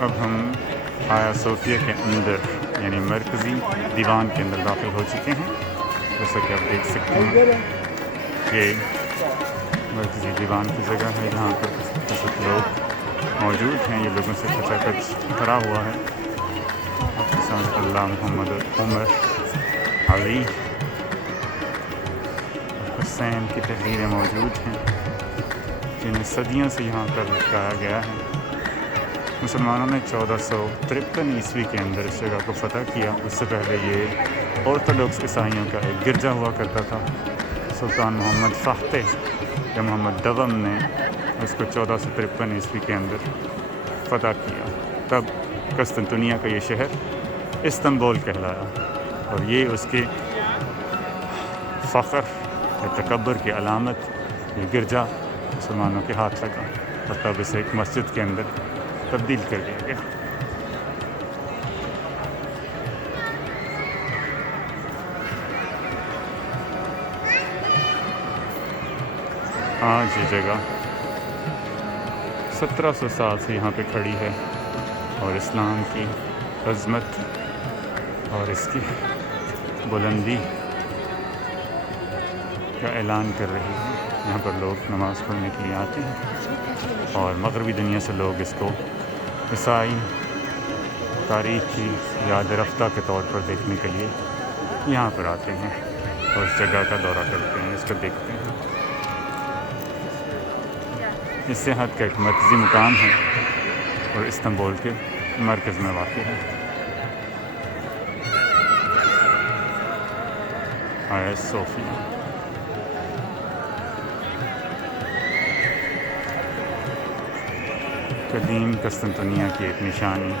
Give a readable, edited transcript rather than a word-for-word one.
اب ہم آیا صوفیہ کے اندر یعنی مرکزی دیوان کے اندر داخل ہو چکے ہیں. جیسا کہ آپ دیکھ سکتے ہیں کہ مرکزی دیوان کی جگہ ہے جہاں پر کچھ لوگ موجود ہیں. یہ لوگوں سے کچا کچ بھرا ہوا ہے. آپ کے سامنے اللہ، محمد، عمر، علی، حسین کی تحریریں موجود ہیں جنہیں صدیوں سے یہاں پر لٹکایا گیا ہے. مسلمانوں نے 1453 عیسوی کے اندر اس جگہ کو فتح کیا. اس سے پہلے یہ آرتھوڈاکس عیسائیوں کا ایک گرجا ہوا کرتا تھا. سلطان محمد فاتح یا محمد دوم نے اس کو 1453 عیسوی کے اندر فتح کیا. تب قسطنطنیہ کا یہ شہر استنبول کہلایا اور یہ اس کے فخر یا تکبر کی علامت یہ گرجا مسلمانوں کے ہاتھ لگا اور تب اسے ایک مسجد کے اندر تبدیل کر دیا گیا. آج یہ جگہ 1700 سال سے یہاں پہ کھڑی ہے اور اسلام کی عظمت اور اس کی بلندی کا اعلان کر رہی ہے. یہاں پر لوگ نماز پڑھنے کے لیے آتے ہیں اور مغربی دنیا سے لوگ اس کو عیسائی تاریخ کی یاد رفتہ کے طور پر دیکھنے کے لیے یہاں پر آتے ہیں اور اس جگہ کا دورہ کرتے ہیں، اس کو دیکھتے ہیں. اس صحت کا ایک مرکزی مقام ہے اور استنبول کے مرکز میں واقع ہے. آیا صوفیہ قدیم قسطنطنیہ کی ایک نشانی